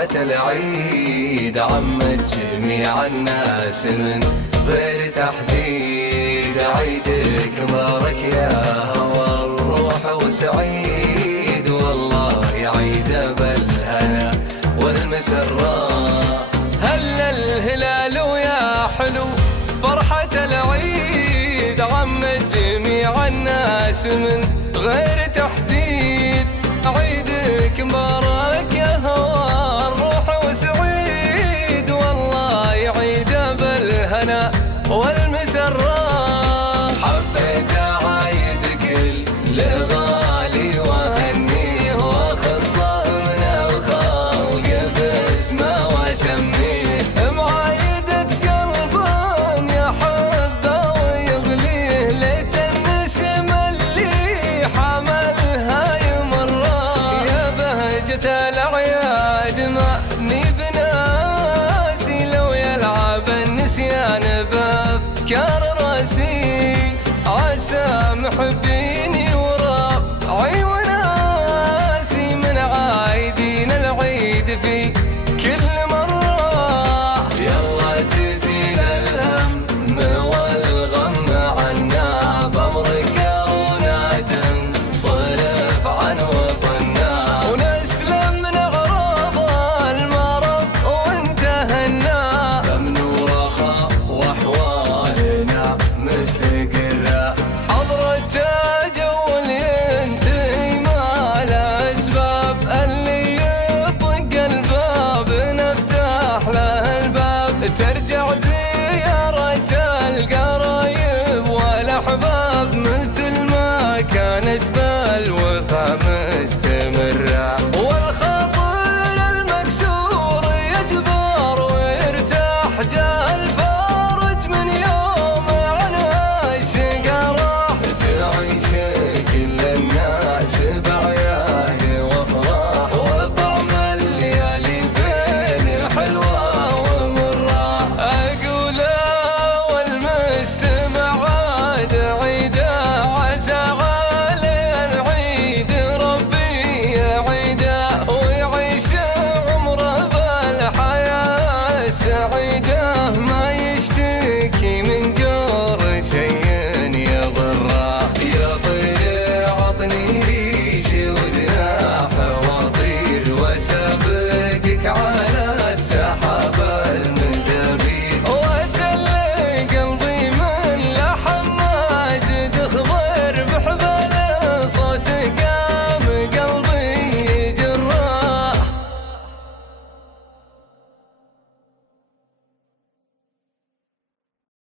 فرحة العيد عمت جميع الناس من غير تحديد. عيدك مبارك يا هوى الروح وسعيد، والله عيد بالهنا والمسرة. هلا الهلال ويا حلو فرحة العيد عمت جميع الناس من غير تحديد. عيدك مبارك يا هوى الروح وسعيد، والله عيد بالهنا والمسرة. حبيت عايد كل غالي وهنيه واخصه من الخلق باسمه واسميه. معايدة قلب يحبه ويغليه، ليت النسم اللي حملها يمره. يا بهجة الأعياد ماني بناسي، لو يلعب النسيان بأفكار راسي. عسى محبيني وربعي